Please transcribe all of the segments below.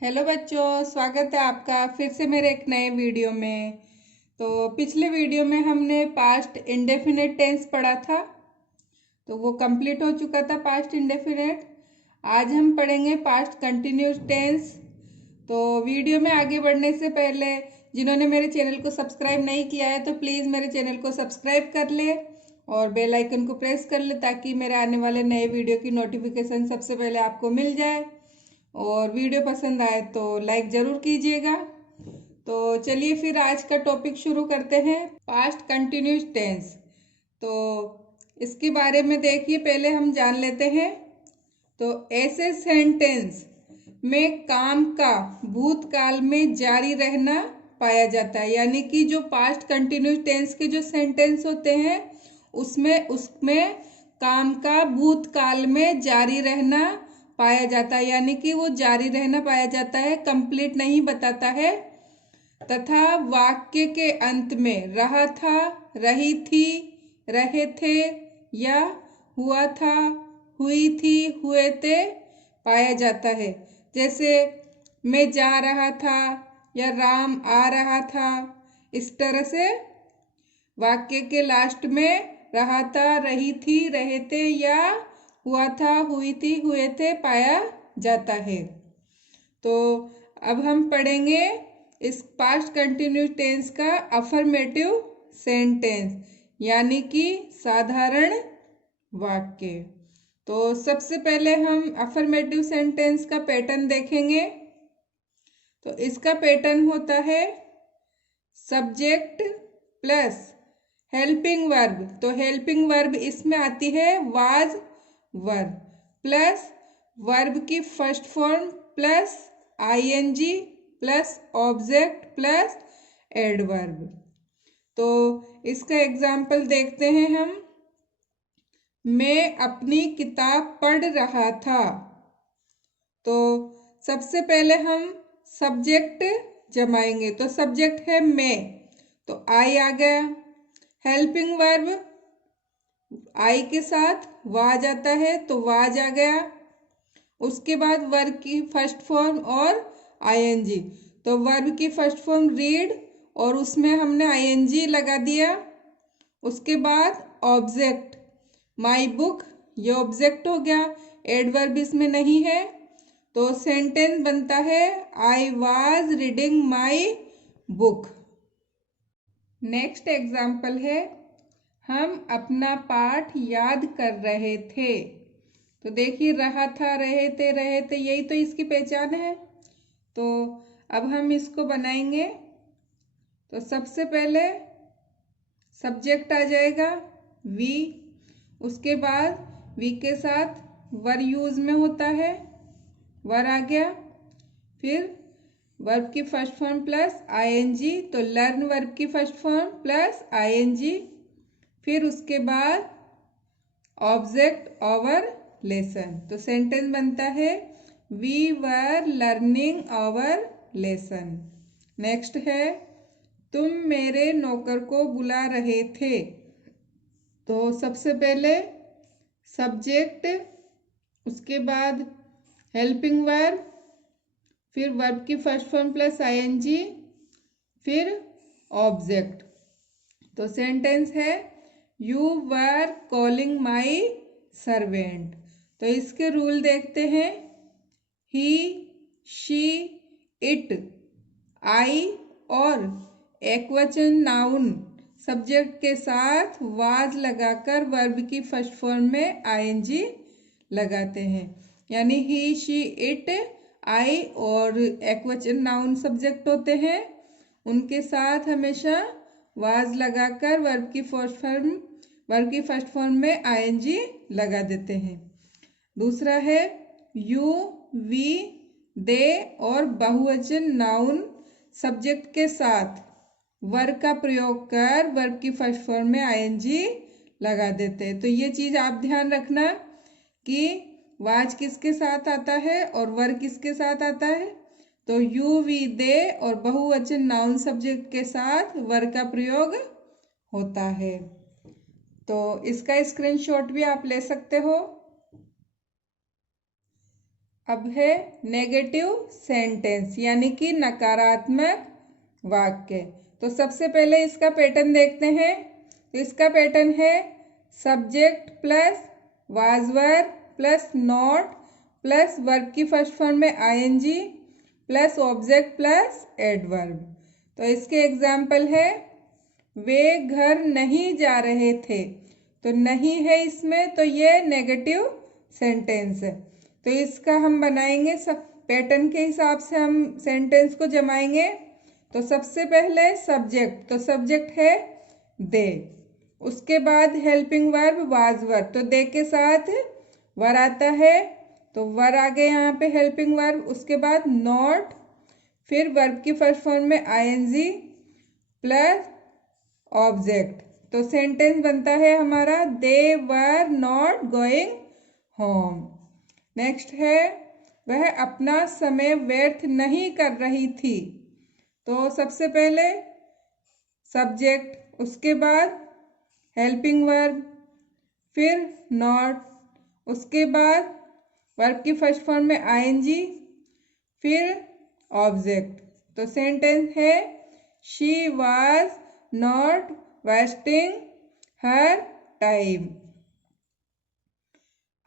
Hello बच्चों, स्वागत है आपका फिर से मेरे एक नए वीडियो में। तो पिछले वीडियो में हमने पास्ट इंडेफिनिट टेंस पढ़ा था, तो वो कंप्लीट हो चुका था पास्ट इंडेफिनिट। आज हम पढ़ेंगे पास्ट कंटिन्यूस टेंस। तो वीडियो में आगे बढ़ने से पहले जिन्होंने मेरे चैनल को सब्सक्राइब नहीं किया है तो प्लीज़ मेरे चैनल को सब्सक्राइब कर ले और बेल आइकन को प्रेस कर ले ताकि मेरे आने वाले नए वीडियो की नोटिफिकेशन सबसे पहले आपको मिल जाए। और वीडियो पसंद आए तो लाइक ज़रूर कीजिएगा। तो चलिए फिर आज का टॉपिक शुरू करते हैं, पास्ट कंटिन्यूस टेंस। तो इसके बारे में देखिए, पहले हम जान लेते हैं। तो ऐसे सेंटेंस में काम का भूतकाल में जारी रहना पाया जाता है, यानी कि जो पास्ट कंटिन्यूस टेंस के जो सेंटेंस होते हैं उसमें उसमें काम का भूतकाल में जारी रहना पाया जाता है, यानी कि वो जारी रहना पाया जाता है, कंप्लीट नहीं बताता है। तथा वाक्य के अंत में रहा था, रही थी, रहे थे या हुआ था, हुई थी, हुए थे पाया जाता है। जैसे मैं जा रहा था या राम आ रहा था, इस तरह से वाक्य के लास्ट में रहा था, रही थी, रहे थे या हुआ था, हुई थी, हुए थे पाया जाता है। तो अब हम पढ़ेंगे इस पास्ट कंटिन्यूस टेंस का अफर्मेटिव सेंटेंस, यानी कि साधारण वाक्य। तो सबसे पहले हम अफर्मेटिव सेंटेंस का पैटर्न देखेंगे। तो इसका पैटर्न होता है सब्जेक्ट प्लस हेल्पिंग वर्ब। तो हेल्पिंग वर्ब इसमें आती है वाज वर्ब प्लस वर्ब की first form plus ING plus object plus adverb. तो इसका एग्जाम्पल देखते हैं हम। मैं अपनी किताब पढ़ रहा था। तो सबसे पहले हम सब्जेक्ट जमाएंगे। तो सब्जेक्ट है मैं, तो आई आ गया। हेल्पिंग वर्ब आई के साथ वाज आता है तो वाज आ गया। उसके बाद वर्ब की फर्स्ट फॉर्म और आईएनजी। तो वर्ब की फर्स्ट फॉर्म रीड और उसमें हमने आईएनजी लगा दिया। उसके बाद ऑब्जेक्ट माई बुक, ये ऑब्जेक्ट हो गया, एडवर्ब इसमें नहीं है। तो सेंटेंस बनता है I was reading my book. Next example है हम अपना पाठ याद कर रहे थे। तो देखिए रहा था, रहे थे, यही तो इसकी पहचान है। तो अब हम इसको बनाएंगे। तो सबसे पहले सब्जेक्ट आ जाएगा वी, उसके बाद वी के साथ वर यूज में होता है, वर आ गया। फिर वर्ब की फर्स्ट फॉर्म प्लस आईएनजी, तो लर्न वर्ब की फर्स्ट फॉर्म प्लस आईएनजी। फिर उसके बाद ऑब्जेक्ट आवर लेसन। तो सेंटेंस बनता है we were learning our lesson. Next है तुम मेरे नौकर को बुला रहे थे। तो सबसे पहले सब्जेक्ट, उसके बाद हेल्पिंग वर्ब, फिर वर्ब की फर्स्ट फॉर्म प्लस आईएनजी, फिर ऑब्जेक्ट। तो सेंटेंस है you were calling my servant. तो इसके रूल देखते हैं। ही, शी, इट, आई और एकवचन नाउन सब्जेक्ट के साथ वाज लगाकर वर्ब की फर्स्ट फॉर्म में आईएनजी लगाते हैं। यानी ही, शी, इट, आई और एकवचन नाउन सब्जेक्ट होते हैं, उनके साथ हमेशा वाज लगाकर वर्ब की फर्स्ट फॉर्म में आईएनजी लगा देते हैं। दूसरा है यू, वी, दे और बहुवचन नाउन सब्जेक्ट के साथ वर्ब का प्रयोग कर वर्ब की फर्स्ट फॉर्म में आईएनजी लगा देते हैं। तो ये चीज आप ध्यान रखना कि वाज किसके साथ आता है और वर्ब किसके साथ आता है। तो यू, वी, दे और बहुवचन नाउन सब्जेक्ट के साथ वर्ब का प्रयोग होता है। तो इसका स्क्रीनशॉट भी आप ले सकते हो। अब है नेगेटिव सेंटेंस यानी कि नकारात्मक वाक्य। तो सबसे पहले इसका पैटर्न देखते हैं। तो इसका पैटर्न है subject plus was verb plus not plus verb की फर्स्ट फॉर्म में ING plus object plus adverb. तो इसके एग्जाम्पल है वे घर नहीं जा रहे थे। तो नहीं है इसमें, तो ये नेगेटिव सेंटेंस है। तो इसका हम बनाएंगे, सब पैटर्न के हिसाब से हम सेंटेंस को जमाएंगे। तो सबसे पहले सब्जेक्ट, तो सब्जेक्ट है दे। उसके बाद हेल्पिंग वर्ब वाज वर्ब, तो दे के साथ वर आता है, तो वर आ गए यहाँ पे हेल्पिंग वर्ब। उसके बाद नॉट, फिर वर्ब की फर्स्ट फॉर्म में आईएनजी प्लस ऑब्जेक्ट। तो सेंटेंस बनता है हमारा they were not going home. Next है वह अपना समय व्यर्थ नहीं कर रही थी। तो सबसे पहले सब्जेक्ट, उसके बाद हेल्पिंग वर्ब, फिर नॉट, उसके बाद वर्ब की फर्स्ट फॉर्म में आईएनजी, फिर ऑब्जेक्ट। तो सेंटेंस है she was not wasting her time.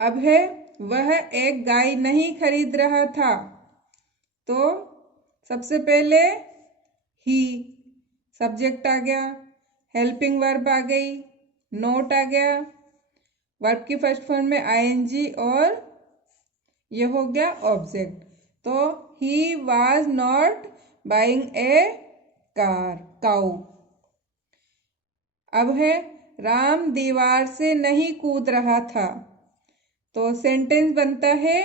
अब है वह एक गाय नहीं खरीद रहा था। तो सबसे पहले ही सब्जेक्ट आ गया, हेल्पिंग वर्ब आ गई, नोट आ गया, वर्ब की फर्स्ट फॉर्म में आईएनजी और ये हो गया ऑब्जेक्ट। तो he was not buying a cow. अब है राम दीवार से नहीं कूद रहा था। तो सेंटेंस बनता है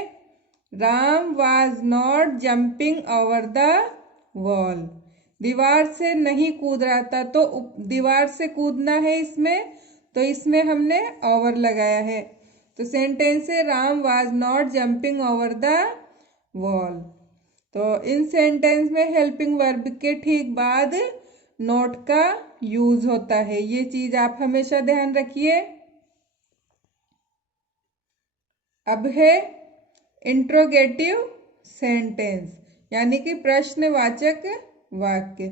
Ram was not jumping over the wall. दीवार से नहीं कूद रहा था, तो दीवार से कूदना है इसमें, तो इसमें हमने ओवर लगाया है। तो सेंटेंस है Ram was not jumping over the wall. तो इन सेंटेंस में हेल्पिंग वर्ब के ठीक बाद नोट का यूज होता है, ये चीज आप हमेशा ध्यान रखिए। अब है इंट्रोगेटिव सेंटेंस यानी कि प्रश्नवाचक वाक्य।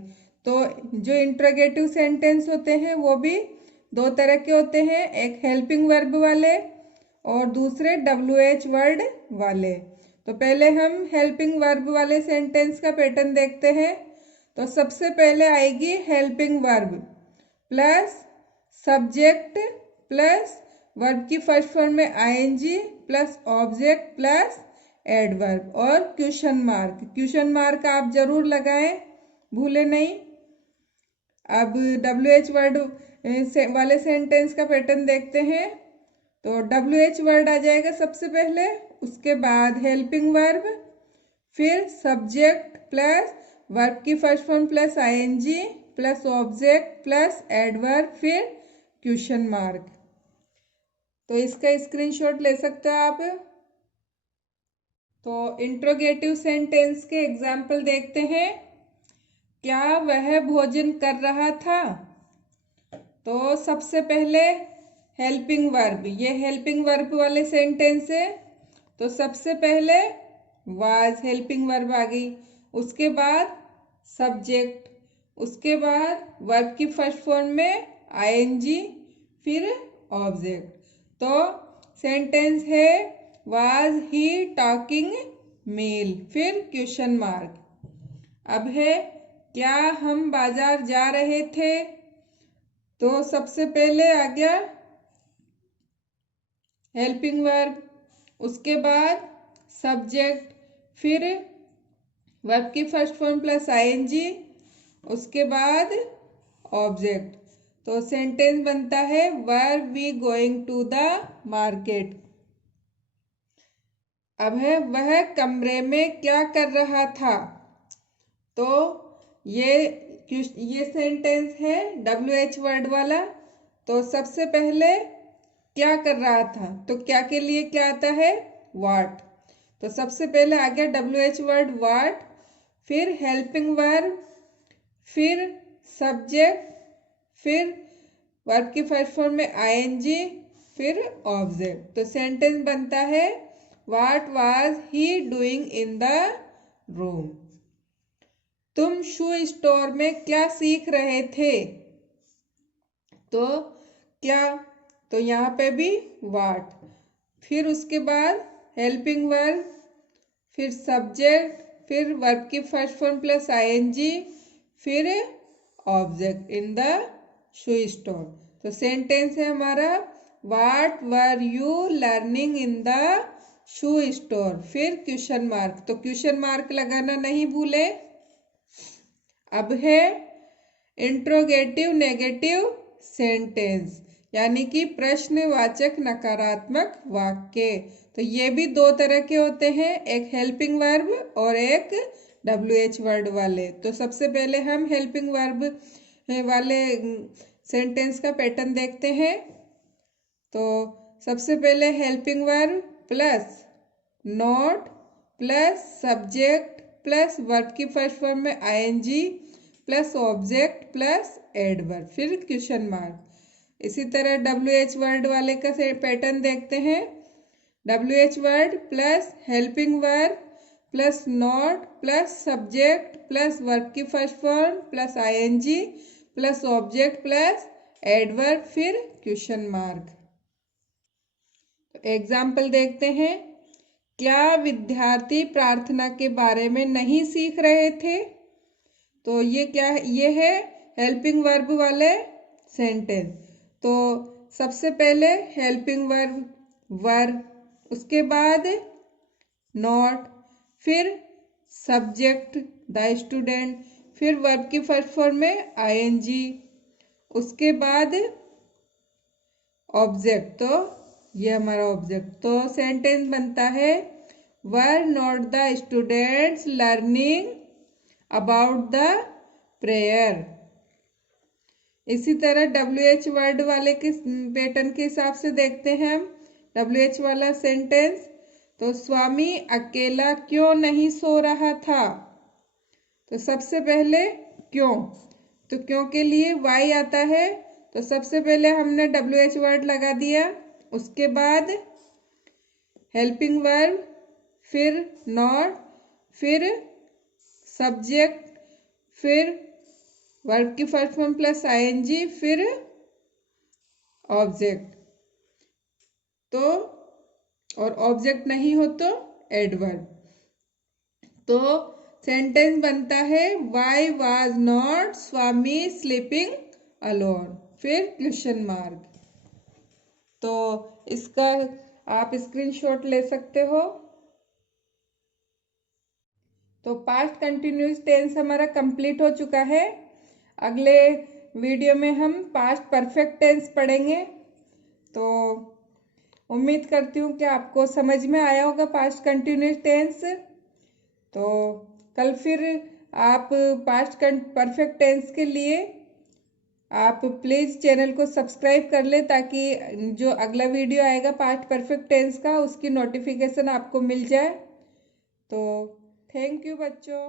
तो जो इंट्रोगेटिव सेंटेंस होते हैं वो भी दो तरह के होते हैं, एक हेल्पिंग वर्ब वाले और दूसरे WH वर्ड वाले। तो पहले हम हेल्पिंग वर्ब वाले सेंटेंस का पैटर्न देखते हैं। तो सबसे पहले आएगी helping verb plus subject plus verb की फर्स्ट फॉर्म में ING plus object plus adverb और क्वेश्चन मार्क। क्वेश्चन मार्क आप जरूर लगाएं, भूले नहीं। अब WH वर्ड वाले सेंटेंस का पैटर्न देखते हैं। तो WH वर्ड आ जाएगा सबसे पहले, उसके बाद हेल्पिंग वर्ब, फिर सब्जेक्ट प्लस वर्ब की first form plus ING plus object plus adverb, फिर क्वेश्चन मार्क। तो इसका स्क्रीनशॉट ले सकते हो आप। तो इंट्रोगेटिव सेंटेंस के एग्जाम्पल देखते हैं। क्या वह भोजन कर रहा था? तो सबसे पहले हेल्पिंग वर्ब, ये हेल्पिंग वर्ब वाले सेंटेंस है। तो सबसे पहले वाज हेल्पिंग वर्ब आ गई, उसके बाद सब्जेक्ट, उसके बाद वर्ब की फर्स्ट फॉर्म में आईएनजी, फिर ऑब्जेक्ट। तो सेंटेंस है वाज ही टॉकिंग मेल, फिर क्वेश्चन मार्क। अब है क्या हम बाजार जा रहे थे? तो सबसे पहले आ गया हेल्पिंग वर्ब, उसके बाद सब्जेक्ट, फिर वर्ब की फर्स्ट फॉर्म प्लस आईएनजी, उसके बाद ऑब्जेक्ट। तो सेंटेंस बनता है where we going to the market. अब है वह कमरे में क्या कर रहा था? तो ये सेंटेंस है WH वर्ड वाला। तो सबसे पहले क्या कर रहा था, तो क्या के लिए क्या आता है? व्हाट। तो सबसे पहले आ गया WH वर्ड व्हाट, फिर हेल्पिंग वर्ब, फिर सब्जेक्ट, फिर वर्ब की फर्स्ट फॉर्म में आईएनजी, फिर ऑब्जेक्ट। तो सेंटेंस बनता है what was he doing in the room. तुम शू स्टोर में क्या सीख रहे थे। तो क्या, तो यहाँ पे भी व्हाट, फिर उसके बाद हेल्पिंग वर्ब, फिर सब्जेक्ट, फिर वर्ब की फर्स्ट फॉर्म प्लस आईएनजी, फिर object in the shoe store. तो सेंटेंस है हमारा what were you learning in the shoe store, फिर क्वेश्चन मार्क। तो क्वेश्चन मार्क लगाना नहीं भूले। अब है इंट्रोगेटिव नेगेटिव सेंटेंस, यानी कि प्रश्नवाचक नकारात्मक वाक्य। तो ये भी दो तरह के होते हैं, एक हेल्पिंग वर्ब और एक WH वर्ड वाले। तो सबसे पहले हम हेल्पिंग वर्ब वाले सेंटेंस का पैटर्न देखते हैं। तो सबसे पहले helping verb plus not plus subject plus verb की फर्स्ट फॉर्म में ING plus object plus adverb, फिर क्वेश्चन मार्क। इसी तरह WH वर्ड वाले का पैटर्न देखते हैं। WH word plus helping verb plus not plus subject plus verb की first form plus ING plus object plus adverb, फिर क्वेश्चन मार्क। एग्जाम्पल देखते हैं। क्या विद्यार्थी प्रार्थना के बारे में नहीं सीख रहे थे। तो ये क्या है, ये है हेल्पिंग वर्ब वाले सेंटेंस। तो सबसे पहले हेल्पिंग वर्ब वर्ब, उसके बाद नॉट, फिर सब्जेक्ट द स्टूडेंट, फिर वर्ब की फर्स्ट फॉर्म में आईएनजी, उसके बाद ऑब्जेक्ट। तो ये हमारा ऑब्जेक्ट। तो सेंटेंस बनता है were not the students learning about the prayer. इसी तरह WH वर्ड वाले के पैटर्न के हिसाब से देखते हैं हम WH वाला सेंटेंस। तो स्वामी अकेला क्यों नहीं सो रहा था। तो सबसे पहले क्यों, तो क्यों के लिए वाई आता है। तो सबसे पहले हमने WH वर्ड लगा दिया, उसके बाद हेल्पिंग वर्ब, फिर नॉट, फिर सब्जेक्ट, फिर वर्ब की फर्स्ट फॉर्म प्लस आईएनजी, फिर ऑब्जेक्ट। तो और ऑब्जेक्ट नहीं हो तो एडवर्ब। तो सेंटेंस बनता है why was not Swami sleeping alone, फिर क्वेश्चन मार्क। तो इसका आप स्क्रीनशॉट ले सकते हो। तो पास्ट कंटिन्यूस टेंस हमारा कंप्लीट हो चुका है। अगले वीडियो में हम पास्ट परफेक्ट टेंस पढ़ेंगे। तो उम्मीद करती हूँ कि आपको समझ में आया होगा पास्ट कंटिन्यूस टेंस। तो कल फिर आप पास्ट परफेक्ट टेंस के लिए आप प्लीज़ चैनल को सब्सक्राइब कर ले, ताकि जो अगला वीडियो आएगा पास्ट परफेक्ट टेंस का उसकी नोटिफिकेशन आपको मिल जाए। तो थैंक यू बच्चों।